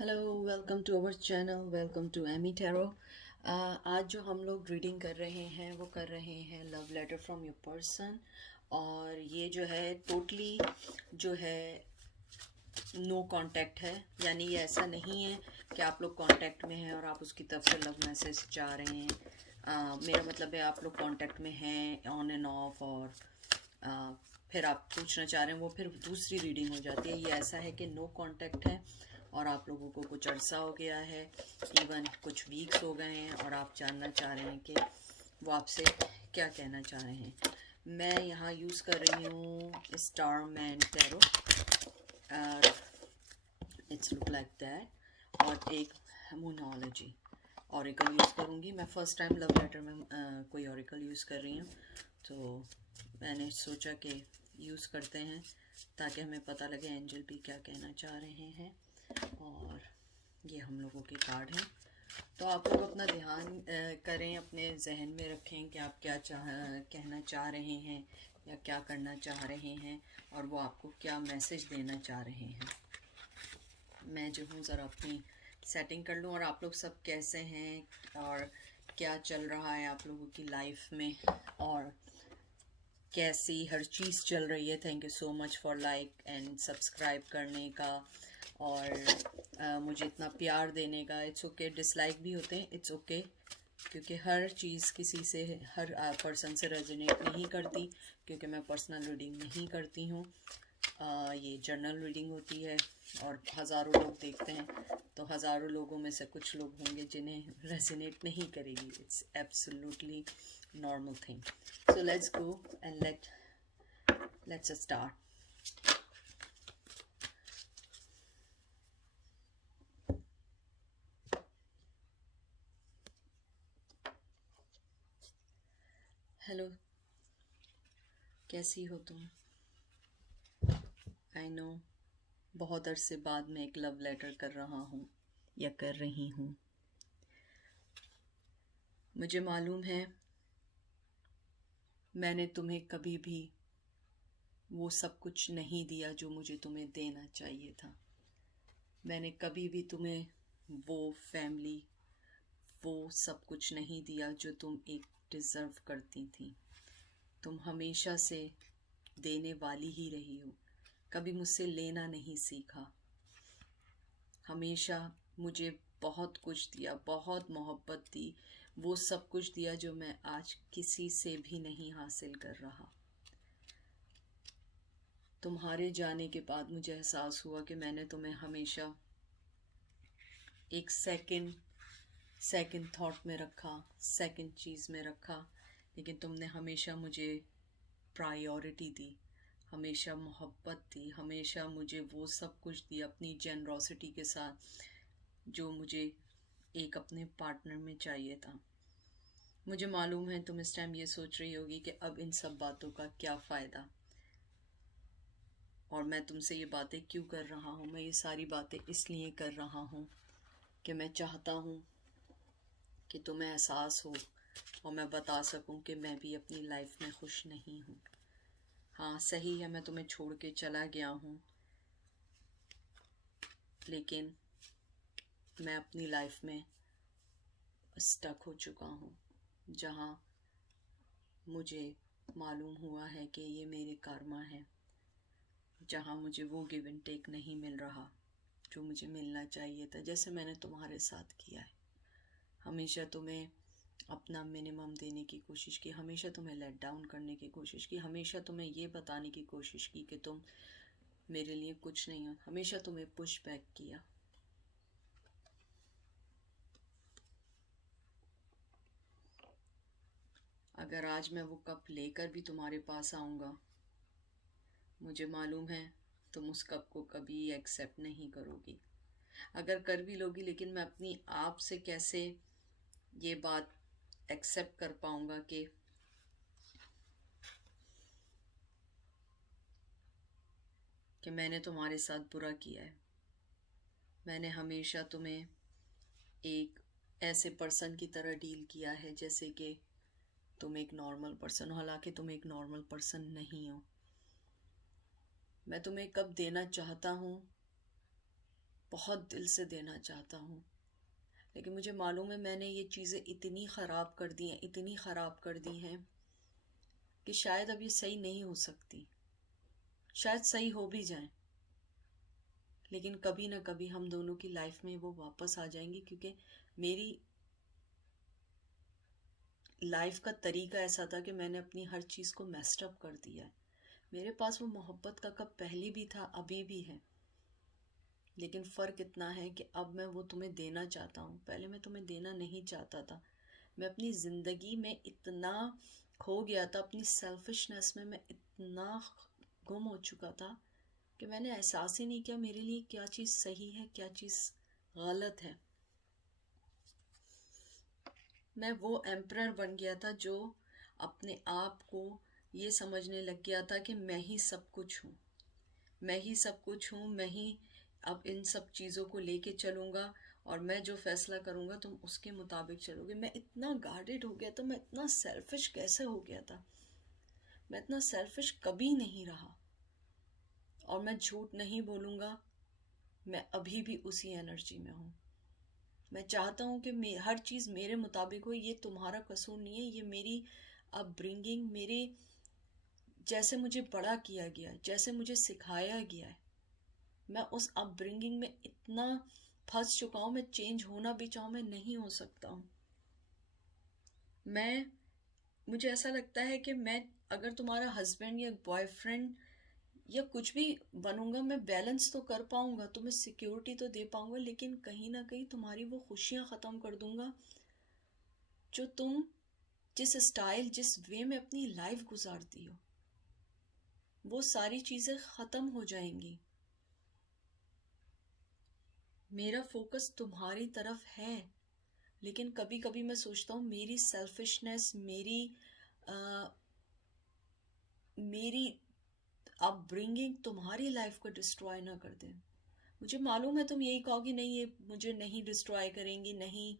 Hello, welcome to our channel, welcome to Amy tarot. आज जो हम लोग रीडिंग कर रहे हैं वो कर रहे हैं love letter from your person. और ये जो है टोटली जो है नो कांटेक्ट है, यानी ये ऐसा नहीं है कि आप लोग कांटेक्ट में हैं और आप उसकी तरफ से लव मैसेज चाह रहे हैं। मेरा मतलब है आप लोग कांटेक्ट में हैं ऑन एंड ऑफ, और फिर आप पूछना चाह रहे हैं, वो फिर दूसरी रीडिंग हो जाती है। ये ऐसा है कि नो कांटेक्ट है और आप लोगों को कुछ अरसा हो गया है, इवन कुछ वीक्स हो गए हैं, और आप जानना चाह रहे हैं कि वो आपसे क्या कहना चाह रहे हैं। मैं यहाँ यूज़ कर रही हूँ star man tarot, it's look like that, और एक मोनोलॉजी ऑरिकल यूज़ करूँगी। मैं फ़र्स्ट टाइम लव लेटर में कोई ऑरिकल यूज़ कर रही हूँ, तो मैंने सोचा कि यूज़ करते हैं ताकि हमें पता लगे एंजल भी क्या कहना चाह रहे हैं। और ये हम लोगों के कार्ड हैं, तो आप लोग अपना ध्यान करें, अपने जहन में रखें कि आप क्या कहना चाह रहे हैं या क्या करना चाह रहे हैं, और वो आपको क्या मैसेज देना चाह रहे हैं। मैं जो हूँ ज़रा अपनी सेटिंग कर लूँ, और आप लोग सब कैसे हैं और क्या चल रहा है आप लोगों की लाइफ में, और कैसी हर चीज़ चल रही है। Thank you so much for like and subscribe करने का, और मुझे इतना प्यार देने का। इट्स ओके, डिसलाइक भी होते हैं, इट्स ओके, क्योंकि हर चीज़ किसी से, हर पर्सन से रेजोनेट नहीं करती, क्योंकि मैं पर्सनल रीडिंग नहीं करती हूँ। ये जर्नल रीडिंग होती है, और हज़ारों लोग देखते हैं, तो हज़ारों लोगों में से कुछ लोग होंगे जिन्हें रेजोनेट नहीं करेगी। It's absolutely normal thing. So let's go and let's start. Hello, कैसी हो तुम? आई नो, बहुत अरसे बाद मैं एक लव लेटर कर रहा हूँ या कर रही हूँ। मुझे मालूम है मैंने तुम्हें कभी भी वो सब कुछ नहीं दिया जो मुझे तुम्हें देना चाहिए था। मैंने कभी भी तुम्हें वो फैमिली, वो सब कुछ नहीं दिया जो तुम एक डिज़र्व करती थी। तुम हमेशा से देने वाली ही रही हो, कभी मुझसे लेना नहीं सीखा। हमेशा मुझे बहुत कुछ दिया, बहुत मोहब्बत दी, वो सब कुछ दिया जो मैं आज किसी से भी नहीं हासिल कर रहा। तुम्हारे जाने के बाद मुझे एहसास हुआ कि मैंने तुम्हें हमेशा एक सेकंड सेकंड थॉट में रखा, सेकंड चीज़ में रखा, लेकिन तुमने हमेशा मुझे प्रायोरिटी दी, हमेशा मोहब्बत दी, हमेशा मुझे वो सब कुछ दिया अपनी जेनरोसिटी के साथ जो मुझे एक अपने पार्टनर में चाहिए था। मुझे मालूम है तुम इस टाइम ये सोच रही होगी कि अब इन सब बातों का क्या फ़ायदा, और मैं तुमसे ये बातें क्यों कर रहा हूँ। मैं ये सारी बातें इसलिए कर रहा हूँ कि मैं चाहता हूँ कि तुम्हें एहसास हो और मैं बता सकूं कि मैं भी अपनी लाइफ में खुश नहीं हूँ। हाँ सही है, मैं तुम्हें छोड़ के चला गया हूँ, लेकिन मैं अपनी लाइफ में स्टक हो चुका हूँ, जहाँ मुझे मालूम हुआ है कि ये मेरे कर्मा है, जहाँ मुझे वो गिव एंड टेक नहीं मिल रहा जो मुझे मिलना चाहिए था, जैसे मैंने तुम्हारे साथ किया है। हमेशा तुम्हें अपना मिनिमम देने की कोशिश की, हमेशा तुम्हें लेट डाउन करने की कोशिश की, हमेशा तुम्हें ये बताने की कोशिश की कि तुम मेरे लिए कुछ नहीं हो, हमेशा तुम्हें पुश बैक किया। अगर आज मैं वो कप लेकर भी तुम्हारे पास आऊँगा, मुझे मालूम है तुम उस कप को कभी एक्सेप्ट नहीं करोगी। अगर कर भी लोगी, लेकिन मैं अपनी आप से कैसे ये बात एक्सेप्ट कर पाऊँगा कि मैंने तुम्हारे साथ बुरा किया है। मैंने हमेशा तुम्हें एक ऐसे पर्सन की तरह डील किया है जैसे कि तुम एक नॉर्मल पर्सन हो, हालांकि तुम एक नॉर्मल पर्सन नहीं हो। मैं तुम्हें कब देना चाहता हूँ बहुत दिल से देना चाहता हूँ, लेकिन मुझे मालूम है मैंने ये चीज़ें इतनी ख़राब कर दी हैं, इतनी ख़राब कर दी हैं कि शायद अब ये सही नहीं हो सकती। शायद सही हो भी जाए, लेकिन कभी ना कभी हम दोनों की लाइफ में वो वापस आ जाएंगी, क्योंकि मेरी लाइफ का तरीका ऐसा था कि मैंने अपनी हर चीज़ को मेस्ड अप कर दिया है। मेरे पास वो मोहब्बत का कप पहले भी था, अभी भी है, लेकिन फ़र्क इतना है कि अब मैं वो तुम्हें देना चाहता हूँ। पहले मैं तुम्हें देना नहीं चाहता था। मैं अपनी ज़िंदगी में इतना खो गया था, अपनी सेल्फिशनेस में मैं इतना गुम हो चुका था कि मैंने एहसास ही नहीं किया मेरे लिए क्या चीज़ सही है, क्या चीज़ गलत है। मैं वो एम्परर बन गया था जो अपने आप को ये समझने लग गया था कि मैं ही सब कुछ हूँ, मैं ही सब कुछ हूँ, मैं ही अब इन सब चीज़ों को लेके चलूँगा और मैं जो फैसला करूँगा तुम उसके मुताबिक चलोगे। मैं इतना गार्डेड हो गया था, मैं इतना सेल्फिश कैसे हो गया था। मैं इतना सेल्फिश कभी नहीं रहा, और मैं झूठ नहीं बोलूँगा, मैं अभी भी उसी एनर्जी में हूँ। मैं चाहता हूँ कि हर चीज़ मेरे मुताबिक हो। ये तुम्हारा कसूर नहीं है, ये मेरी अपब्रिंगिंग, मेरे जैसे मुझे बड़ा किया गया, जैसे मुझे सिखाया गया है, मैं उस अपब्रिंगिंग में इतना फंस चुका हूँ। मैं चेंज होना भी चाहूँ, मैं नहीं हो सकता हूँ। मुझे ऐसा लगता है कि मैं अगर तुम्हारा हस्बैंड या बॉयफ्रेंड या कुछ भी बनूंगा, मैं बैलेंस तो कर पाऊंगा, तुम्हें सिक्योरिटी तो दे पाऊंगा, लेकिन कहीं ना कहीं तुम्हारी वो खुशियां ख़त्म कर दूंगा जो तुम जिस स्टाइल, जिस वे में अपनी लाइफ गुजारती हो। वो सारी चीज़ें ख़त्म हो जाएंगी। मेरा फोकस तुम्हारी तरफ है, लेकिन कभी कभी मैं सोचता हूँ मेरी सेल्फिशनेस, मेरी अपब्रिंगिंग तुम्हारी लाइफ को डिस्ट्रॉय ना कर दे। मुझे मालूम है तुम यही कहोगी, नहीं ये मुझे नहीं डिस्ट्रॉय करेंगी, नहीं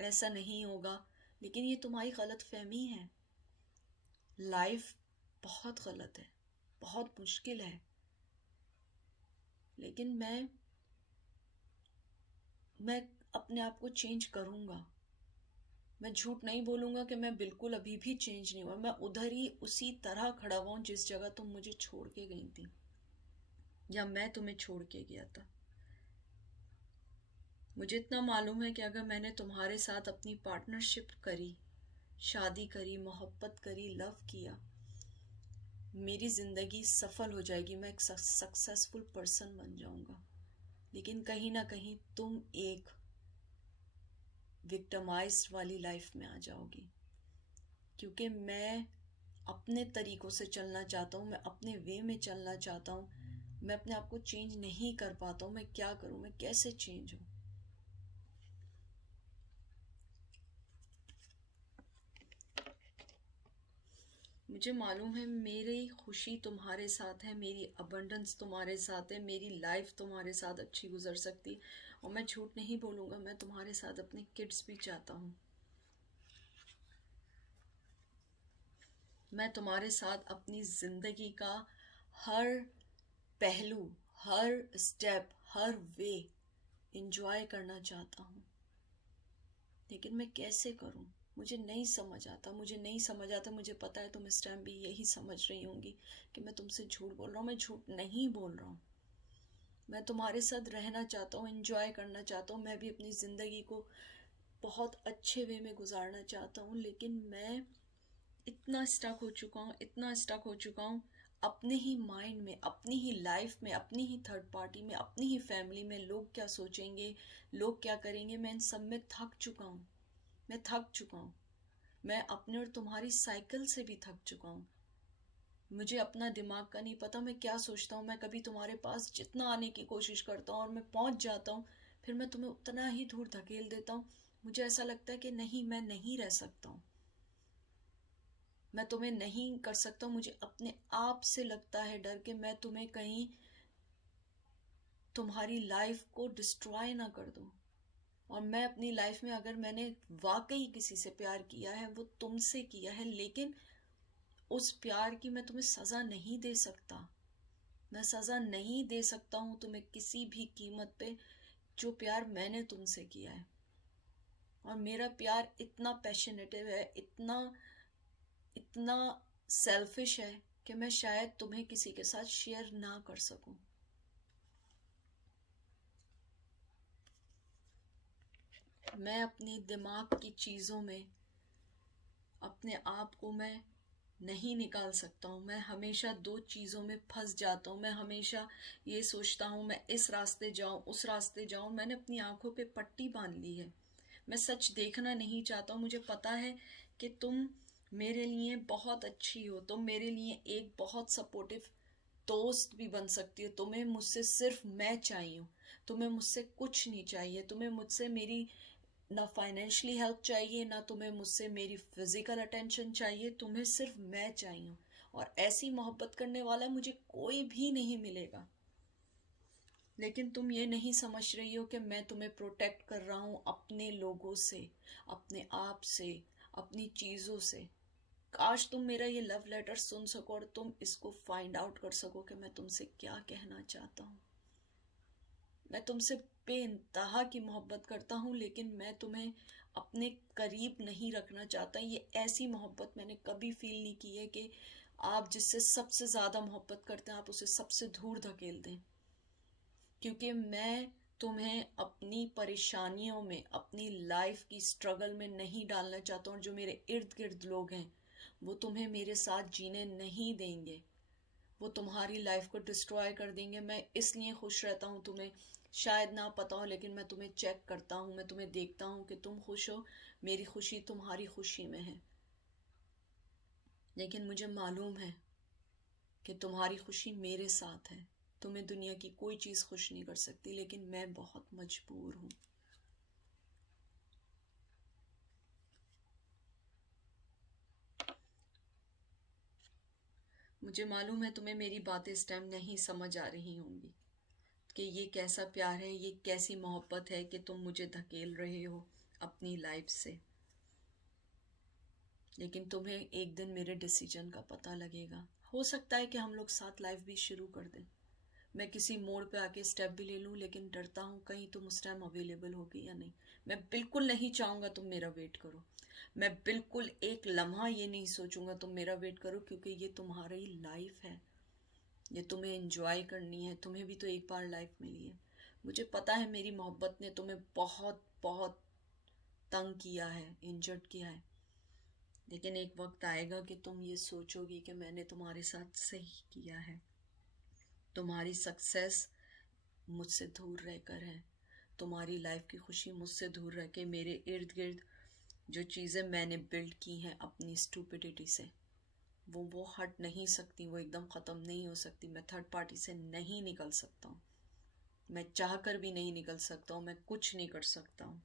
ऐसा नहीं होगा, लेकिन ये तुम्हारी गलत फहमी है। लाइफ बहुत गलत है, बहुत मुश्किल है, लेकिन मैं अपने आप को चेंज करूँगा। मैं झूठ नहीं बोलूँगा कि मैं बिल्कुल अभी भी चेंज नहीं हुआ। मैं उधर ही उसी तरह खड़ा हुआ हूँ जिस जगह तुम मुझे छोड़ के गई थी, या मैं तुम्हें छोड़ के गया था। मुझे इतना मालूम है कि अगर मैंने तुम्हारे साथ अपनी पार्टनरशिप करी, शादी करी, मोहब्बत करी, लव किया, मेरी ज़िंदगी सफल हो जाएगी, मैं एक सक्सेसफुल पर्सन बन जाऊंगा। लेकिन कहीं ना कहीं तुम एक विक्टिमाइज्ड वाली लाइफ में आ जाओगी, क्योंकि मैं अपने तरीक़ों से चलना चाहता हूँ, मैं अपने वे में चलना चाहता हूँ। मैं अपने आप को चेंज नहीं कर पाता हूँ। मैं क्या करूँ, मैं कैसे चेंज हूँ। मुझे मालूम है मेरी खुशी तुम्हारे साथ है, मेरी अबंडेंस तुम्हारे साथ है, मेरी लाइफ तुम्हारे साथ अच्छी गुजर सकती, और मैं झूठ नहीं बोलूँगा, मैं तुम्हारे साथ अपने किड्स भी चाहता हूँ। मैं तुम्हारे साथ अपनी ज़िंदगी का हर पहलू, हर स्टेप, हर वे इंजॉय करना चाहता हूँ, लेकिन मैं कैसे करूँ मुझे नहीं समझ आता, मुझे नहीं समझ आता। मुझे पता है तुम इस टाइम भी यही समझ रही होंगी कि मैं तुमसे झूठ बोल रहा हूँ। मैं झूठ नहीं बोल रहा हूँ। मैं तुम्हारे साथ रहना चाहता हूँ, एंजॉय करना चाहता हूँ, मैं भी अपनी ज़िंदगी को बहुत अच्छे वे में गुजारना चाहता हूँ, लेकिन मैं इतना स्टक हो चुका हूँ, इतना स्टक हो चुका हूँ अपने ही माइंड में, अपनी ही लाइफ में, अपनी ही थर्ड पार्टी में, अपनी ही फैमिली में। लोग क्या सोचेंगे, लोग क्या करेंगे, मैं इन सब में थक चुका हूँ। मैं थक चुका हूँ। मैं अपने और तुम्हारी साइकिल से भी थक चुका हूँ। मुझे अपना दिमाग का नहीं पता मैं क्या सोचता हूँ। मैं कभी तुम्हारे पास जितना आने की कोशिश करता हूँ और मैं पहुँच जाता हूँ, फिर मैं तुम्हें उतना ही दूर धकेल देता हूँ। मुझे ऐसा लगता है कि नहीं, मैं नहीं रह सकता हूँ, मैं तुम्हें नहीं कर सकता। मुझे अपने आप से लगता है डर के मैं तुम्हें कहीं तुम्हारी लाइफ को डिस्ट्रॉय ना कर दूँ। और मैं अपनी लाइफ में अगर मैंने वाकई किसी से प्यार किया है, वो तुमसे किया है, लेकिन उस प्यार की मैं तुम्हें सज़ा नहीं दे सकता। मैं सज़ा नहीं दे सकता हूँ तुम्हें किसी भी कीमत पे, जो प्यार मैंने तुमसे किया है, और मेरा प्यार इतना पैशनेटिव है, इतना इतना सेल्फिश है कि मैं शायद तुम्हें किसी के साथ शेयर ना कर सकूं। मैं अपनी दिमाग की चीज़ों में अपने आप को मैं नहीं निकाल सकता हूँ। मैं हमेशा दो चीज़ों में फंस जाता हूँ। मैं हमेशा ये सोचता हूँ मैं इस रास्ते जाऊँ, उस रास्ते जाऊँ। मैंने अपनी आंखों पे पट्टी बांध ली है। मैं सच देखना नहीं चाहता हूँ। मुझे पता है कि तुम मेरे लिए बहुत अच्छी हो, तुम मेरे लिए एक बहुत सपोर्टिव दोस्त भी बन सकती हो। तुम्हें मुझसे सिर्फ मैं चाहिए, तुम्हें मुझसे कुछ नहीं चाहिए। तुम्हें मुझसे मेरी ना फाइनेंशियली हेल्प चाहिए, ना तुम्हें मुझसे मेरी फिजिकल अटेंशन चाहिए। तुम्हें सिर्फ मैं चाहिए, और ऐसी मोहब्बत करने वाला मुझे कोई भी नहीं मिलेगा। लेकिन तुम ये नहीं समझ रही हो कि मैं तुम्हें प्रोटेक्ट कर रहा हूँ अपने लोगों से, अपने आप से, अपनी चीज़ों से। काश तुम मेरा ये लव लेटर सुन सको और तुम इसको फाइंड आउट कर सको कि मैं तुमसे क्या कहना चाहता हूँ। मैं तुमसे बेइंतहा की मोहब्बत करता हूँ, लेकिन मैं तुम्हें अपने करीब नहीं रखना चाहता। ये ऐसी मोहब्बत मैंने कभी फील नहीं की है कि आप जिससे सबसे ज़्यादा मोहब्बत करते हैं आप उसे सबसे दूर धकेल दें। क्योंकि मैं तुम्हें अपनी परेशानियों में, अपनी लाइफ की स्ट्रगल में नहीं डालना चाहता हूँ। जो मेरे इर्द गिर्द लोग हैं वो तुम्हें मेरे साथ जीने नहीं देंगे, वो तुम्हारी लाइफ को डिस्ट्रॉय कर देंगे। मैं इसलिए खुश रहता हूँ, तुम्हें शायद ना पता हो, लेकिन मैं तुम्हें चेक करता हूँ, मैं तुम्हें देखता हूँ कि तुम खुश हो। मेरी खुशी तुम्हारी खुशी में है। लेकिन मुझे मालूम है कि तुम्हारी खुशी मेरे साथ है। तुम्हें दुनिया की कोई चीज़ खुश नहीं कर सकती, लेकिन मैं बहुत मजबूर हूँ। मुझे मालूम है तुम्हें मेरी बातें इस टाइम नहीं समझ आ रही होंगी कि ये कैसा प्यार है, ये कैसी मोहब्बत है कि तुम मुझे धकेल रहे हो अपनी लाइफ से। लेकिन तुम्हें एक दिन मेरे डिसीजन का पता लगेगा। हो सकता है कि हम लोग साथ लाइफ भी शुरू कर दें। मैं किसी मोड़ पे आके स्टेप भी ले लूँ, लेकिन डरता हूँ कहीं तुम उस टाइम अवेलेबल होगी या नहीं। मैं बिल्कुल नहीं चाहूँगा तुम मेरा वेट करो। मैं बिल्कुल एक लम्हा ये नहीं सोचूंगा तुम मेरा वेट करो, क्योंकि ये तुम्हारी लाइफ है, ये तुम्हें एंजॉय करनी है। तुम्हें भी तो एक बार लाइफ मिली है। मुझे पता है मेरी मोहब्बत ने तुम्हें बहुत बहुत तंग किया है, इंजर्ड किया है। लेकिन एक वक्त आएगा कि तुम ये सोचोगी कि मैंने तुम्हारे साथ सही किया है। तुम्हारी सक्सेस मुझसे दूर रहकर है, तुम्हारी लाइफ की खुशी मुझसे दूर रह के। मेरे इर्द गिर्द जो चीज़ें मैंने बिल्ड की हैं अपनी स्टूपिडिटी से, वो हट नहीं सकती, वो एकदम ख़त्म नहीं हो सकती। मैं थर्ड पार्टी से नहीं निकल सकता हूँ, मैं चाह कर भी नहीं निकल सकता हूँ, मैं कुछ नहीं कर सकता हूँ।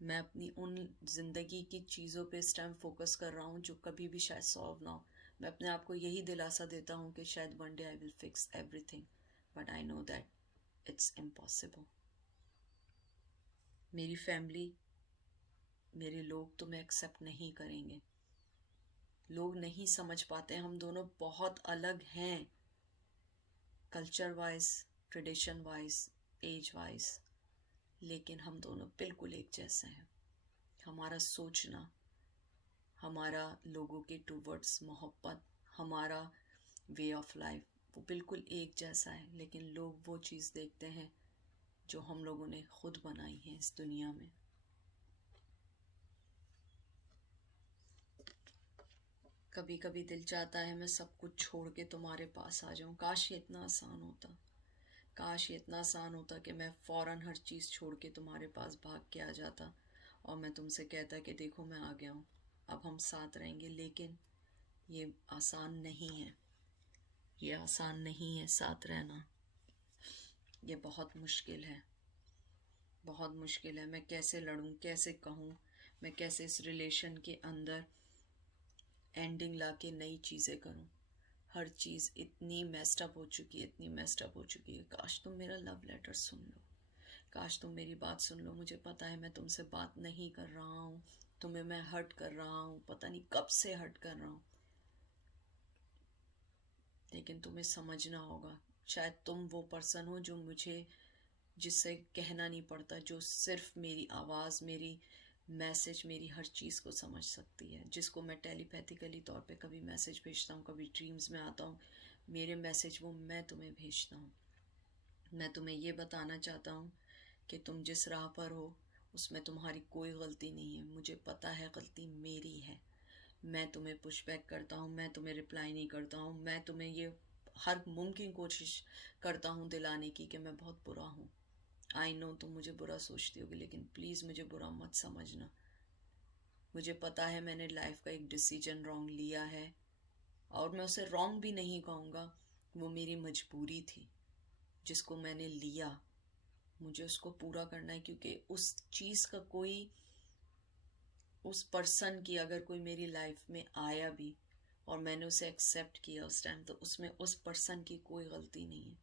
मैं अपनी उन ज़िंदगी की चीज़ों पे इस टाइम फोकस कर रहा हूँ जो कभी भी शायद सॉल्व ना हो। मैं अपने आप को यही दिलासा देता हूँ कि शायद one day I will fix everything, but I know that it's impossible. मेरी फैमिली, मेरे लोग तुम्हें एक्सेप्ट नहीं करेंगे। लोग नहीं समझ पाते, हम दोनों बहुत अलग हैं, culture wise, tradition wise, age wise, लेकिन हम दोनों बिल्कुल एक जैसे हैं। हमारा सोचना, हमारा लोगों के टूवर्ड्स मोहब्बत, हमारा वे ऑफ लाइफ वो बिल्कुल एक जैसा है। लेकिन लोग वो चीज़ देखते हैं जो हम लोगों ने खुद बनाई है इस दुनिया में। कभी कभी दिल चाहता है मैं सब कुछ छोड़ के तुम्हारे पास आ जाऊं। काश ये इतना आसान होता, काश ये इतना आसान होता कि मैं फ़ौरन हर चीज़ छोड़ के तुम्हारे पास भाग के आ जाता और मैं तुमसे कहता कि देखो मैं आ गया हूँ, अब हम साथ रहेंगे। लेकिन ये आसान नहीं है, ये आसान नहीं है साथ रहना। ये बहुत मुश्किल है, बहुत मुश्किल है। मैं कैसे लड़ूं, कैसे कहूँ, मैं कैसे इस रिलेशन के अंदर एंडिंग ला के नई चीज़ें करूं। हर चीज़ इतनी मेस्ड अप हो चुकी है, इतनी मेस्ड अप हो चुकी है। काश तुम मेरा लव लेटर सुन लो, काश तुम मेरी बात सुन लो। मुझे पता है मैं तुमसे बात नहीं कर रहा हूँ, तुम्हें मैं हर्ट कर रहा हूँ, पता नहीं कब से हर्ट कर रहा हूँ, लेकिन तुम्हें समझना होगा। शायद तुम वो पर्सन हो जो मुझे जिससे कहना नहीं पड़ता, जो सिर्फ मेरी आवाज़, मेरी मैसेज, मेरी हर चीज़ को समझ सकती है, जिसको मैं टेलीपैथिकली तौर पे कभी मैसेज भेजता हूँ, कभी ड्रीम्स में आता हूँ, मेरे मैसेज वो मैं तुम्हें भेजता हूँ। मैं तुम्हें ये बताना चाहता हूँ कि तुम जिस राह पर हो उसमें तुम्हारी कोई गलती नहीं है। मुझे पता है गलती मेरी है। मैं तुम्हें पुश बैक करता हूँ, मैं तुम्हें रिप्लाई नहीं करता हूँ, मैं तुम्हें ये हर मुमकिन कोशिश करता हूँ दिलाने की कि मैं बहुत बुरा हूँ। आई नो तुम मुझे बुरा सोचती होगी, लेकिन प्लीज़ मुझे बुरा मत समझना। मुझे पता है मैंने लाइफ का एक डिसीजन रॉन्ग लिया है, और मैं उसे रॉन्ग भी नहीं कहूँगा, वो मेरी मजबूरी थी जिसको मैंने लिया। मुझे उसको पूरा करना है, क्योंकि उस चीज़ का कोई, उस पर्सन की अगर कोई मेरी लाइफ में आया भी और मैंने उसे एक्सेप्ट किया उस टाइम, तो उसमें उस पर्सन की कोई गलती नहीं है।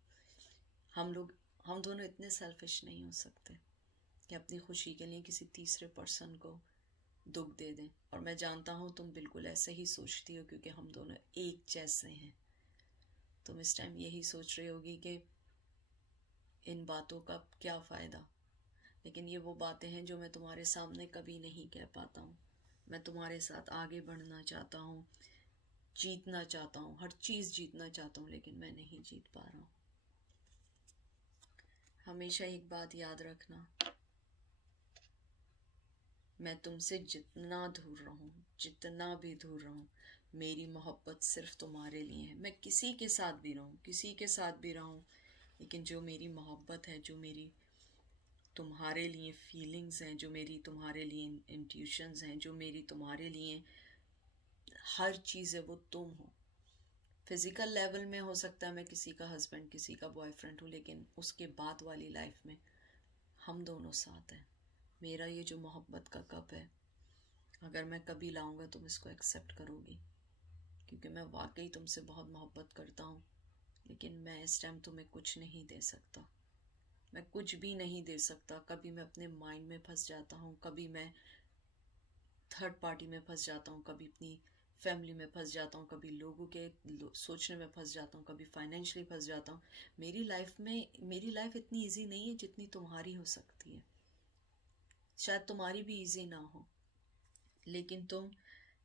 हम दोनों इतने सेल्फिश नहीं हो सकते कि अपनी खुशी के लिए किसी तीसरे पर्सन को दुख दे दें। और मैं जानता हूँ तुम बिल्कुल ऐसे ही सोचती हो, क्योंकि हम दोनों एक जैसे हैं। तुम इस टाइम यही सोच रही होगी कि इन बातों का क्या फ़ायदा, लेकिन ये वो बातें हैं जो मैं तुम्हारे सामने कभी नहीं कह पाता हूँ। मैं तुम्हारे साथ आगे बढ़ना चाहता हूँ, जीतना चाहता हूँ, हर चीज़ जीतना चाहता हूँ, लेकिन मैं नहीं जीत पा रहा हूँ। हमेशा एक बात याद रखना, मैं तुमसे जितना दूर रहूँ, जितना भी दूर रहूँ, मेरी मोहब्बत सिर्फ तुम्हारे लिए है। मैं किसी के साथ भी रहूँ, किसी के साथ भी रहूँ, लेकिन जो मेरी मोहब्बत है, जो मेरी तुम्हारे लिए फीलिंग्स हैं, जो मेरी तुम्हारे लिए इंट्यूशंस हैं, जो मेरी तुम्हारे लिए हर चीज़ है, वो तुम हो। फिज़िकल लेवल में हो सकता है मैं किसी का हस्बैंड, किसी का बॉयफ्रेंड हूँ, लेकिन उसके बाद वाली लाइफ में हम दोनों साथ हैं। मेरा ये जो मोहब्बत का कप है, अगर मैं कभी लाऊंगा तुम इसको एक्सेप्ट करोगी, क्योंकि मैं वाकई तुमसे बहुत मोहब्बत करता हूँ। लेकिन मैं इस टाइम तुम्हें कुछ नहीं दे सकता, मैं कुछ भी नहीं दे सकता। कभी मैं अपने माइंड में फंस जाता हूँ, कभी मैं थर्ड पार्टी में फंस जाता हूँ, कभी अपनी फैमिली में फंस जाता हूँ, कभी लोगों के सोचने में फंस जाता हूँ, कभी फाइनेंशियली फंस जाता हूँ। मेरी लाइफ इतनी इजी नहीं है जितनी तुम्हारी हो सकती है। शायद तुम्हारी भी इजी ना हो, लेकिन तुम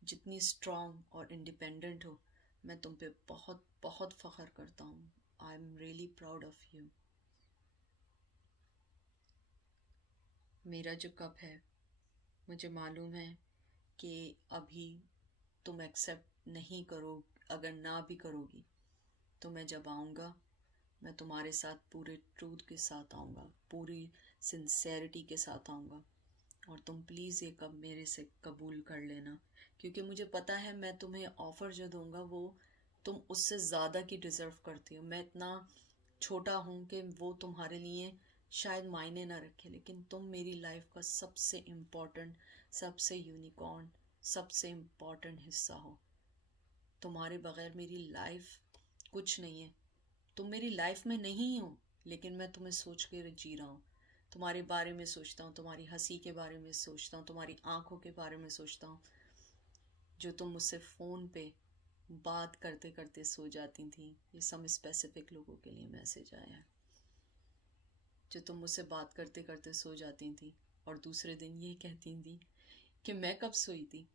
जितनी स्ट्रांग और इंडिपेंडेंट हो, मैं तुम पे बहुत बहुत फ़ख्र करता हूँ। I am really proud of you. मेरा जो कप है, मुझे मालूम है कि अभी तुम एक्सेप्ट नहीं करो, अगर ना भी करोगी तो मैं जब आऊँगा, मैं तुम्हारे साथ पूरे ट्रूथ के साथ आऊँगा, पूरी सिंसेरिटी के साथ आऊँगा, और तुम प्लीज़ ये कब मेरे से कबूल कर लेना, क्योंकि मुझे पता है मैं तुम्हें ऑफ़र जो दूंगा वो तुम उससे ज़्यादा की डिज़र्व करती हो। मैं इतना छोटा हूँ कि वो तुम्हारे लिए शायद मायने ना रखे, लेकिन तुम मेरी लाइफ का सबसे इम्पोर्टेंट, सबसे यूनिकॉर्न, सबसे इम्पोर्टेंट हिस्सा हो। तुम्हारे बगैर मेरी लाइफ कुछ नहीं है। तुम मेरी लाइफ में नहीं हो, लेकिन मैं तुम्हें सोच के जी रहा हूँ। तुम्हारे बारे में सोचता हूँ, तुम्हारी हंसी के बारे में सोचता हूँ, तुम्हारी आंखों के बारे में सोचता हूँ, जो तुम मुझसे फ़ोन पे बात करते करते सो जाती थी। ये सब स्पेसिफिक लोगों के लिए मैसेज आया है, जो तुम मुझसे बात करते करते सो जाती थी और दूसरे दिन ये कहती थी कि मैं कब सोई थी।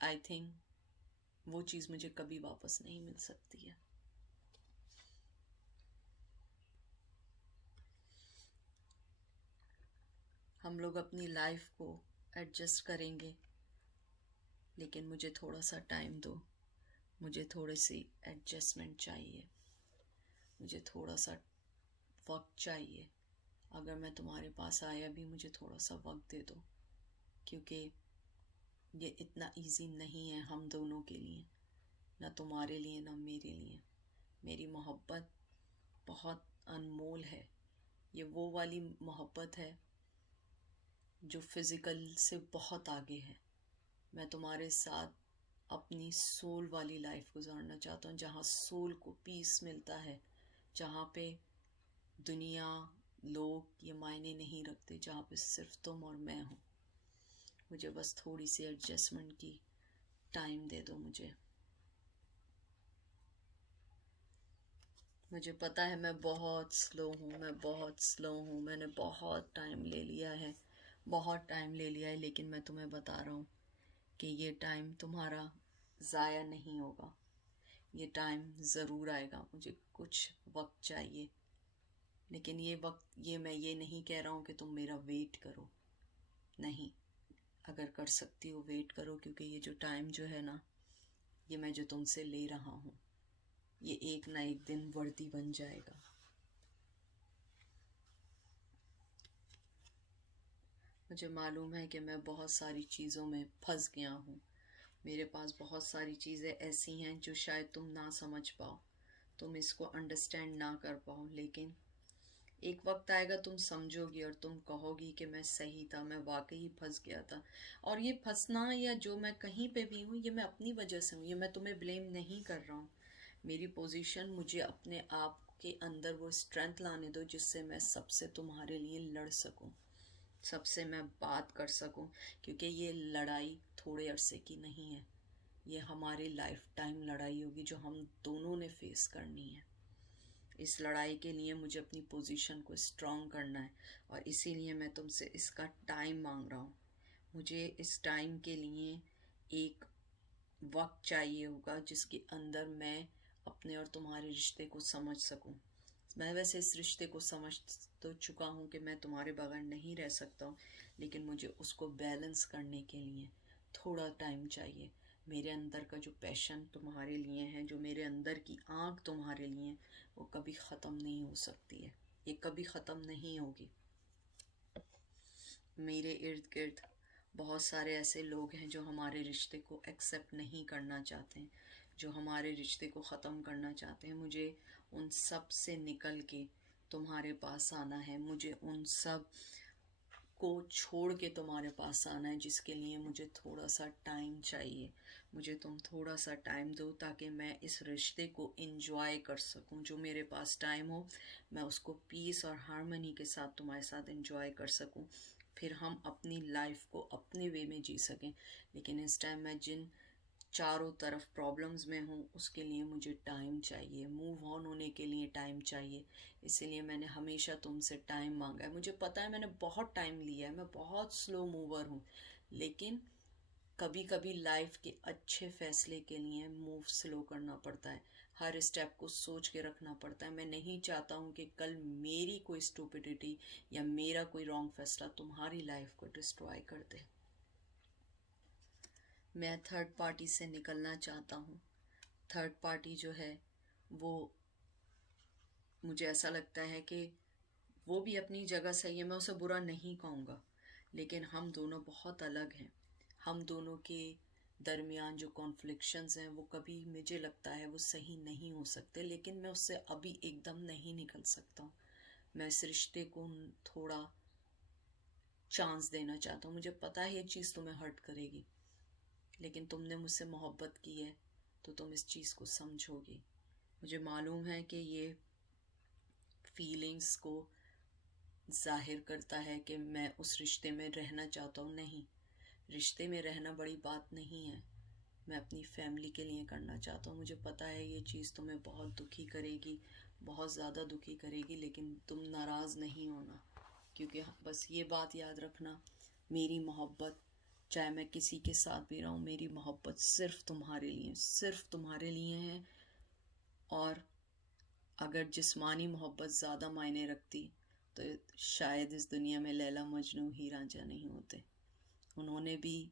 आई थिंक वो चीज़ मुझे कभी वापस नहीं मिल सकती है। हम लोग अपनी लाइफ को एडजस्ट करेंगे, लेकिन मुझे थोड़ा सा टाइम दो। मुझे थोड़ी सी एडजस्टमेंट चाहिए, मुझे थोड़ा सा वक्त चाहिए। अगर मैं तुम्हारे पास आया भी, मुझे थोड़ा सा वक्त दे दो, क्योंकि ये इतना इजी नहीं है हम दोनों के लिए, ना तुम्हारे लिए ना मेरे लिए। मेरी मोहब्बत बहुत अनमोल है। ये वो वाली मोहब्बत है जो फिज़िकल से बहुत आगे है। मैं तुम्हारे साथ अपनी सोल वाली लाइफ गुजारना चाहता हूँ, जहाँ सोल को पीस मिलता है, जहाँ पे दुनिया, लोग ये मायने नहीं रखते, जहाँ पे सिर्फ तुम और मैं हूँ। मुझे बस थोड़ी सी एडजस्टमेंट की टाइम दे दो मुझे। मुझे पता है मैं बहुत स्लो हूँ, मैं बहुत स्लो हूँ, मैंने बहुत टाइम ले लिया है, बहुत टाइम ले लिया है, लेकिन मैं तुम्हें बता रहा हूँ कि ये टाइम तुम्हारा ज़ाया नहीं होगा। ये टाइम ज़रूर आएगा। मुझे कुछ वक्त चाहिए, लेकिन ये वक्त, ये मैं ये नहीं कह रहा हूँ कि तुम मेरा वेट करो, नहीं। अगर कर सकती हो वेट करो, क्योंकि ये जो टाइम जो है ना, ये मैं जो तुमसे ले रहा हूँ, ये एक ना एक दिन वर्दी बन जाएगा। मुझे मालूम है कि मैं बहुत सारी चीज़ों में फंस गया हूँ। मेरे पास बहुत सारी चीज़ें ऐसी हैं जो शायद तुम ना समझ पाओ, तुम इसको अंडरस्टैंड ना कर पाओ, लेकिन एक वक्त आएगा तुम समझोगी और तुम कहोगी कि मैं सही था, मैं वाकई फंस गया था। और ये फंसना या जो मैं कहीं पे भी हूँ, ये मैं अपनी वजह से हूँ, ये मैं तुम्हें ब्लेम नहीं कर रहा हूँ। मेरी पोजीशन, मुझे अपने आप के अंदर वो स्ट्रेंथ लाने दो जिससे मैं सबसे तुम्हारे लिए लड़ सकूँ, सबसे मैं बात कर सकूं, क्योंकि ये लड़ाई थोड़े अरसे की नहीं है, ये हमारी लाइफ टाइम लड़ाई होगी जो हम दोनों ने फेस करनी है। इस लड़ाई के लिए मुझे अपनी पोजीशन को स्ट्रांग करना है, और इसीलिए मैं तुमसे इसका टाइम मांग रहा हूँ। मुझे इस टाइम के लिए एक वक्त चाहिए होगा जिसके अंदर मैं अपने और तुम्हारे रिश्ते को समझ सकूं। मैं वैसे इस रिश्ते को समझ तो चुका हूँ कि मैं तुम्हारे बगैर नहीं रह सकता हूँ, लेकिन मुझे उसको बैलेंस करने के लिए थोड़ा टाइम चाहिए। मेरे अंदर का जो पैशन तुम्हारे लिए है, जो मेरे अंदर की आग तुम्हारे लिए है, वो कभी ख़त्म नहीं हो सकती है, ये कभी ख़त्म नहीं होगी। मेरे इर्द गिर्द बहुत सारे ऐसे लोग हैं जो हमारे रिश्ते को एक्सेप्ट नहीं करना चाहते हैं, जो हमारे रिश्ते को ख़त्म करना चाहते हैं। मुझे उन सब से निकल के तुम्हारे पास आना है, मुझे उन सब को छोड़ के तुम्हारे पास आना है, जिसके लिए मुझे थोड़ा सा टाइम चाहिए। मुझे तुम थोड़ा सा टाइम दो ताकि मैं इस रिश्ते को इंजॉय कर सकूं। जो मेरे पास टाइम हो, मैं उसको पीस और हार्मनी के साथ तुम्हारे साथ इंजॉय कर सकूं, फिर हम अपनी लाइफ को अपने वे में जी सकें। लेकिन इस टाइम मैं जिन चारों तरफ प्रॉब्लम्स में हूँ, उसके लिए मुझे टाइम चाहिए, मूव ऑन होने के लिए टाइम चाहिए। इसीलिए मैंने हमेशा तुमसे टाइम मांगा है। मुझे पता है मैंने बहुत टाइम लिया है, मैं बहुत स्लो मूवर हूँ, लेकिन कभी कभी लाइफ के अच्छे फैसले के लिए मूव स्लो करना पड़ता है, हर स्टेप को सोच के रखना पड़ता है। मैं नहीं चाहता हूँ कि कल मेरी कोई स्टूपिडिटी या मेरा कोई रॉन्ग फैसला तुम्हारी लाइफ को डिस्ट्रॉय कर दे। मैं थर्ड पार्टी से निकलना चाहता हूँ। थर्ड पार्टी जो है वो, मुझे ऐसा लगता है कि वो भी अपनी जगह सही है, मैं उसे बुरा नहीं कहूँगा, लेकिन हम दोनों बहुत अलग हैं। हम दोनों के दरमियान जो कॉन्फ्लिक्शंस हैं वो कभी मुझे लगता है वो सही नहीं हो सकते, लेकिन मैं उससे अभी एकदम नहीं निकल सकता हूँ। मैं इस रिश्ते को थोड़ा चांस देना चाहता हूँ। मुझे पता है ये चीज़ तुम्हें हर्ट करेगी, लेकिन तुमने मुझसे मोहब्बत की है तो तुम इस चीज़ को समझोगी। मुझे मालूम है कि ये फीलिंग्स को जाहिर करता है कि मैं उस रिश्ते में रहना चाहता हूँ। नहीं, रिश्ते में रहना बड़ी बात नहीं है, मैं अपनी फैमिली के लिए करना चाहता हूँ। मुझे पता है ये चीज़ तुम्हें बहुत दुखी करेगी, बहुत ज़्यादा दुखी करेगी, लेकिन तुम नाराज़ नहीं होना, क्योंकि बस ये बात याद रखना, मेरी मोहब्बत, चाहे मैं किसी के साथ भी रहूँ, मेरी मोहब्बत सिर्फ तुम्हारे लिए, सिर्फ तुम्हारे लिए है। और अगर जिस्मानी मोहब्बत ज़्यादा मायने रखती तो शायद इस दुनिया में लैला मजनू हीर रांझा नहीं होते। उन्होंने भी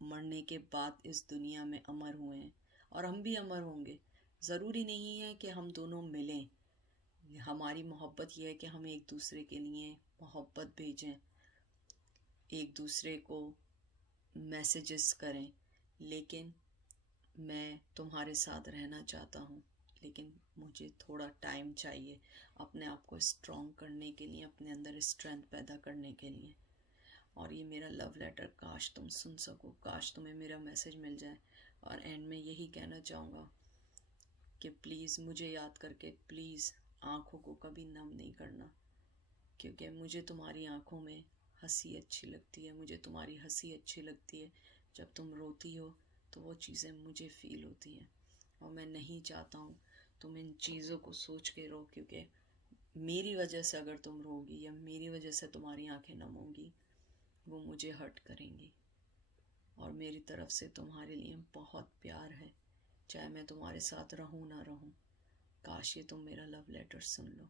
मरने के बाद इस दुनिया में अमर हुए हैं, और हम भी अमर होंगे। ज़रूरी नहीं है कि हम दोनों मिलें, हमारी मोहब्बत यह है कि हम एक दूसरे के लिए मोहब्बत भेजें, एक दूसरे को मैसेजेस करें। लेकिन मैं तुम्हारे साथ रहना चाहता हूँ, लेकिन मुझे थोड़ा टाइम चाहिए अपने आप को स्ट्रॉन्ग करने के लिए, अपने अंदर स्ट्रेंथ पैदा करने के लिए। और ये मेरा लव लेटर काश तुम सुन सको, काश तुम्हें मेरा मैसेज मिल जाए। और एंड में यही कहना चाहूँगा कि प्लीज़ मुझे याद करके प्लीज़ आँखों को कभी नम नहीं करना, क्योंकि मुझे तुम्हारी आँखों में हंसी अच्छी लगती है, मुझे तुम्हारी हंसी अच्छी लगती है। जब तुम रोती हो तो वो चीज़ें मुझे फ़ील होती हैं, और मैं नहीं चाहता हूँ तुम इन चीज़ों को सोच के रो, क्योंकि मेरी वजह से अगर तुम रोगी या मेरी वजह से तुम्हारी आंखें नम होंगी, वो मुझे हर्ट करेंगी। और मेरी तरफ से तुम्हारे लिए बहुत प्यार है, चाहे मैं तुम्हारे साथ रहूं ना रहूं। काश ये तुम मेरा लव लेटर सुन लो।